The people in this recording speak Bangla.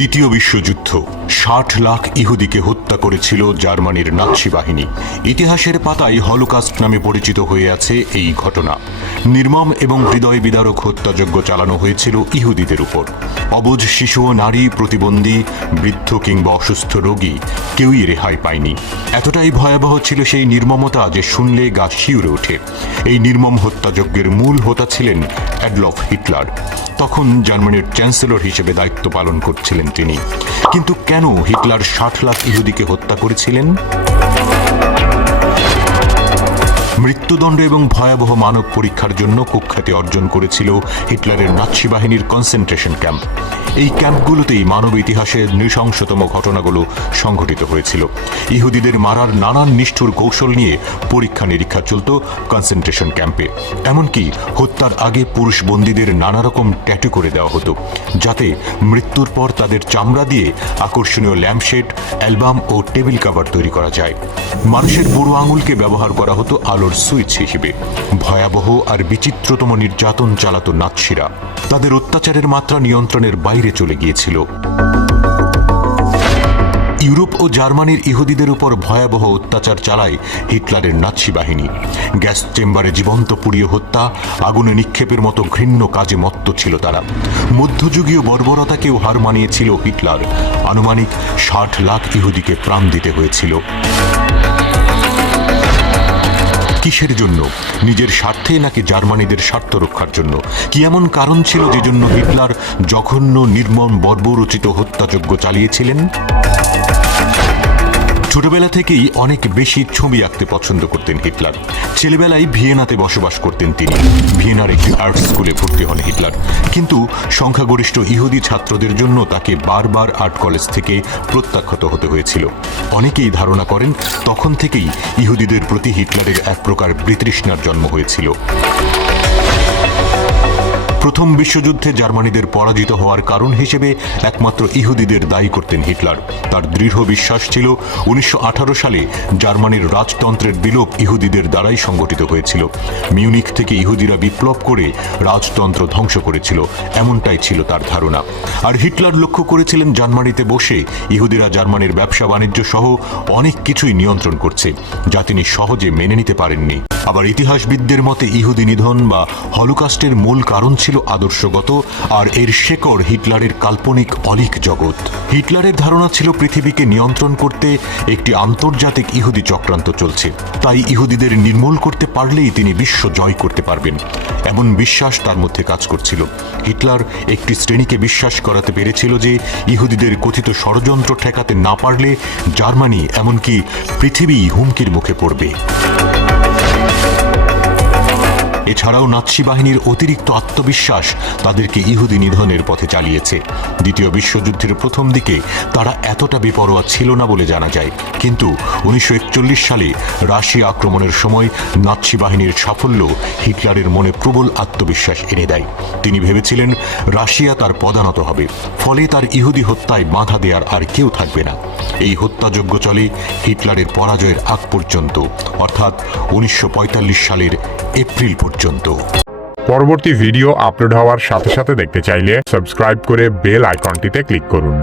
দ্বিতীয় বিশ্বযুদ্ধ ৬০ লাখ ইহুদিকে হত্যা করেছিল জার্মানির নাৎসি বাহিনী। ইতিহাসের পাতায় হলোকাস্ট নামে পরিচিত হয়ে আছে এই ঘটনা। নির্মম এবং হৃদয় বিদারক হত্যাযজ্ঞ চালানো হয়েছিল ইহুদিদের উপর। অবুঝ শিশু ও নারী, প্রতিবন্ধী, বৃদ্ধ কিংবা অসুস্থ রোগী কেউই রেহাই পায়নি। এতটাই ভয়াবহ ছিল সেই নির্মমতা যে শুনলে গা শিউরে ওঠে। এই নির্মম হত্যাযজ্ঞের মূল হোতা ছিলেন অ্যাডলফ হিটলার। তখন জার্মানির চ্যান্সেলর হিসেবে দায়িত্ব পালন করছিলেন তিনি। কিন্তু কেন হিটলার ৬০ লাখ ইহুদিকে হত্যা করেছিলেন? মৃত্যুদণ্ড এবং ভয়াবহ মানব পরীক্ষার জন্য কুখ্যাতি অর্জন করেছিল হিটলারের নাৎসি বাহিনীর কনসেন্ট্রেশন ক্যাম্প। এই ক্যাম্পগুলোতেই মানব ইতিহাসের নৃশংসতম ঘটনাগুলো সংঘটিত হয়েছিল। ইহুদিদের মারার নানান নিষ্ঠুর কৌশল নিয়ে পরীক্ষা নিরীক্ষা চলত কনসেন্ট্রেশন ক্যাম্পে। এমনকি হত্যার আগে পুরুষ বন্দীদের নানা রকম ট্যাটু করে দেওয়া হতো, যাতে মৃত্যুর পর তাদের চামড়া দিয়ে আকর্ষণীয় ল্যাম্পশেড, অ্যালবাম ও টেবিল কভার তৈরি করা যায়। মানুষের বুড়ো আঙুলকে ব্যবহার করা হতো আলোর সুইচ হিসেবে। ভয়াবহ আর বিচিত্রতম নির্যাতন চালাতো নাৎসিরা। তাদের অত্যাচারের মাত্রা নিয়ন্ত্রণের বাইরে চলে গিয়েছিল। ইউরোপ ও জার্মানির ইহুদিদের উপর ভয়াবহ অত্যাচার চালায় হিটলারের নাৎসি বাহিনী। গ্যাস চেম্বারে জীবন্ত পুড়িয়ে হত্যা, আগুনে নিক্ষেপের মতো ঘৃণ্য কাজে মত্ত ছিল তারা। মধ্যযুগীয় বর্বরতাকেও হার মানিয়েছিল হিটলার। আনুমানিক ৬০ লাখ ইহুদিকে প্রাণ দিতে হয়েছিল। কিসের জন্য? নিজের স্বার্থে নাকি জার্মানিদের স্বার্থ রক্ষার জন্য? কি এমন কারণ ছিল যে জন্য হিটলার জঘন্য, নির্মম, বর্বরোচিত হত্যাযজ্ঞ চালিয়েছিলেন? ছোটবেলা থেকেই অনেক বেশি ছবি আঁকতে পছন্দ করতেন হিটলার। ছেলেবেলায় ভিয়েনাতে বসবাস করতেন তিনি। ভিয়েনার একটি আর্ট স্কুলে ভর্তি হন হিটলার। কিন্তু সংখ্যাগরিষ্ঠ ইহুদি ছাত্রদের জন্য তাকে বারবার আর্ট কলেজ থেকে প্রত্যাখ্যাত হতে হয়েছিল। অনেকেই ধারণা করেন তখন থেকেই ইহুদিদের প্রতি হিটলারের এক প্রকার বিতৃষ্ণার জন্ম হয়েছিল। প্রথম বিশ্বযুদ্ধে জার্মানিদের পরাজিত হওয়ার কারণ হিসেবে একমাত্র ইহুদিদের দায়ী করতেন হিটলার। তার দৃঢ় বিশ্বাস ছিল ১৯১৮ সালে জার্মানির রাজতন্ত্রের বিলোপ ইহুদিদের দ্বারাই সংগঠিত হয়েছিল। মিউনিখ থেকে ইহুদিরা বিপ্লব করে রাজতন্ত্র ধ্বংস করেছিল, এমনটাই ছিল তার ধারণা। আর হিটলার লক্ষ্য করেছিলেন জার্মানিতে বসে ইহুদিরা জার্মানির ব্যবসা বাণিজ্য সহ অনেক কিছুই নিয়ন্ত্রণ করছে, যা তিনি সহজে মেনে নিতে পারেননি। আবার ইতিহাসবিদদের মতে ইহুদি নিধন বা হলোকাস্টের মূল কারণ ছিল আদর্শগত, আর এর শেকড় হিটলারের কাল্পনিক অলীক জগৎ। হিটলারের ধারণা ছিল পৃথিবীকে নিয়ন্ত্রণ করতে একটি আন্তর্জাতিক ইহুদি চক্রান্ত চলছে। তাই ইহুদিদের নির্মূল করতে পারলেই তিনি বিশ্ব জয় করতে পারবেন, এমন বিশ্বাস তার মধ্যে কাজ করছিল। হিটলার একটি শ্রেণীকে বিশ্বাস করাতে পেরেছিল যে ইহুদিদের কথিত ষড়যন্ত্র ঠেকাতে না পারলে জার্মানি, এমনকি পৃথিবী হুমকির মুখে পড়বে। এছাড়াও নাৎসি বাহিনীর অতিরিক্ত আত্মবিশ্বাস তাদেরকে ইহুদি নিধনের পথে চালিয়েছে। দ্বিতীয় বিশ্বযুদ্ধের প্রথম দিকে তারা এতটা বেপরোয়া ছিল না বলে জানা যায়। কিন্তু ১৯৪১ সালে রাশিয়া আক্রমণের সময় নাৎসি বাহিনীর সাফল্য হিটলারের মনে প্রবল আত্মবিশ্বাস এনে দেয়। তিনি ভেবেছিলেন রাশিয়া তার পদানত হবে, ফলে তার ইহুদি হত্যায় বাধা দেওয়ার আর কেউ থাকবে না। এই হত্যাযজ্ঞ চলে হিটলারের পরাজয়ের আগ পর্যন্ত, অর্থাৎ ১৯৪৫ সালের এপ্রিল পর্যন্ত। পরবর্তী ভিডিও আপলোড হওয়ার সাথে সাথে দেখতে চাইলে সাবস্ক্রাইব করে বেল আইকনটিতে ক্লিক করুন।